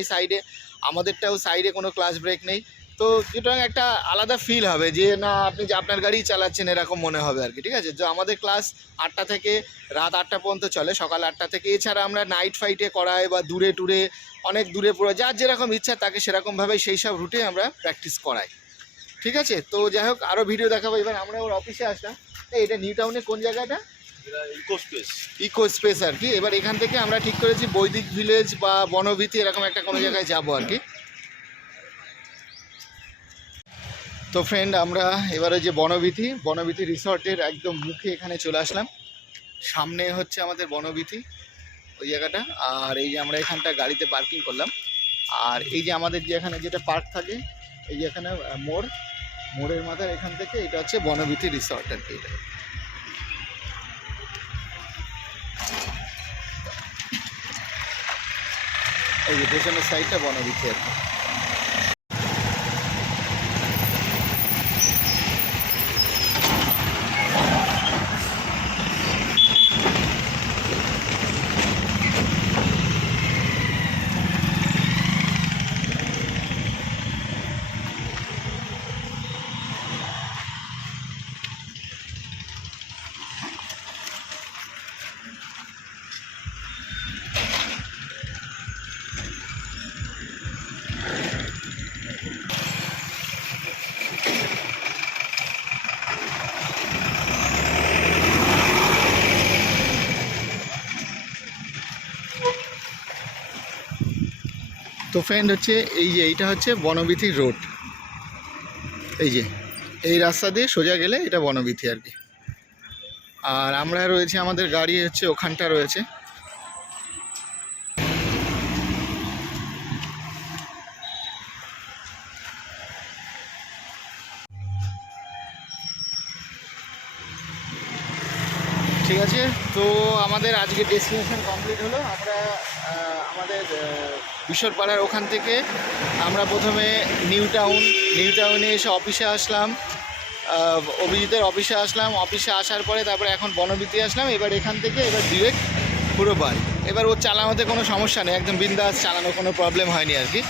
এই সাইডে, আমাদেরটাও সাইডে কোনো ক্লাচ ব্রেক নেই। তো সুতরাং একটা আলাদা ফিল হবে যে না আপনি যে আপনার গাড়ি চালাচ্ছেন এরকম মনে হবে আর কি। ঠিক আছে, তো আমাদের ক্লাস 8টা থেকে রাত 8টা পর্যন্ত চলে, সকাল 8টা থেকে। এছাড়া আমরা নাইট ফাইটে করাই বা দূরে ট্যুরে, অনেক দূরে পুরো যার যেরকম ইচ্ছা তাকে সেরকমভাবেই সেই সব রুটে আমরা প্র্যাকটিস করাই। ঠিক আছে, তো যাই হোক আরও ভিডিও দেখাবো। এবার আমরা ওর অফিসে আসলাম। এটা নিউ টাউনে কোন জায়গাটা? ইকো স্পেস আর কি। এবার এখান থেকে আমরা ঠিক করেছি বৈদিক ভিলেজ বা বনভীতি এরকম একটা কোনো জায়গায় যাবো আর কি। তো ফ্রেন্ড, আমরা এবারে যে বনভীতি রিসর্টের একদম মুখে এখানে চলে আসলাম। সামনে হচ্ছে আমাদের বনভীতি ওই জায়গাটা, আর এই যে আমরা এখানটা গাড়িতে পার্কিং করলাম। আর এই যে আমাদের যে এখানে যেটা পার্ক থাকে, এই যে এখানে মোড়ের মাথার এখান থেকে এটা হচ্ছে বনভীতি রিসর্ট আর কি। এটা এই যে পেছনের সাইডটা বনভীতি আর কি। তো ফ্রেন্ড হচ্ছে এই যে এইটা হচ্ছে বনভীতি রোড। এই যে এই রাস্তা দিয়ে সোজা গেলে এটা বনভীতি আর কি। আর আমরা রয়েছি, আমাদের গাড়ি হচ্ছে ওখানটা রয়েছে। ঠিক আছে, তো আমাদের আজকে ডেস্টিনেশন কমপ্লিট হলো। আমরা আমাদের বিশ্বরপাড়ার ওখান থেকে আমরা প্রথমে নিউ টাউনে এসে অফিসে আসলাম, অভিজিতের অফিসে আসলাম। অফিসে আসার পরে তারপরে এখন বনভীতি আসলাম। এবার এখান থেকে এবার ডিরেক্ট পুরো বাড়ি। এবার ওর চালানোতে কোনো সমস্যা নেই, একদম বিন্দাস চালানো, কোনো প্রবলেম হয়নি আর কি।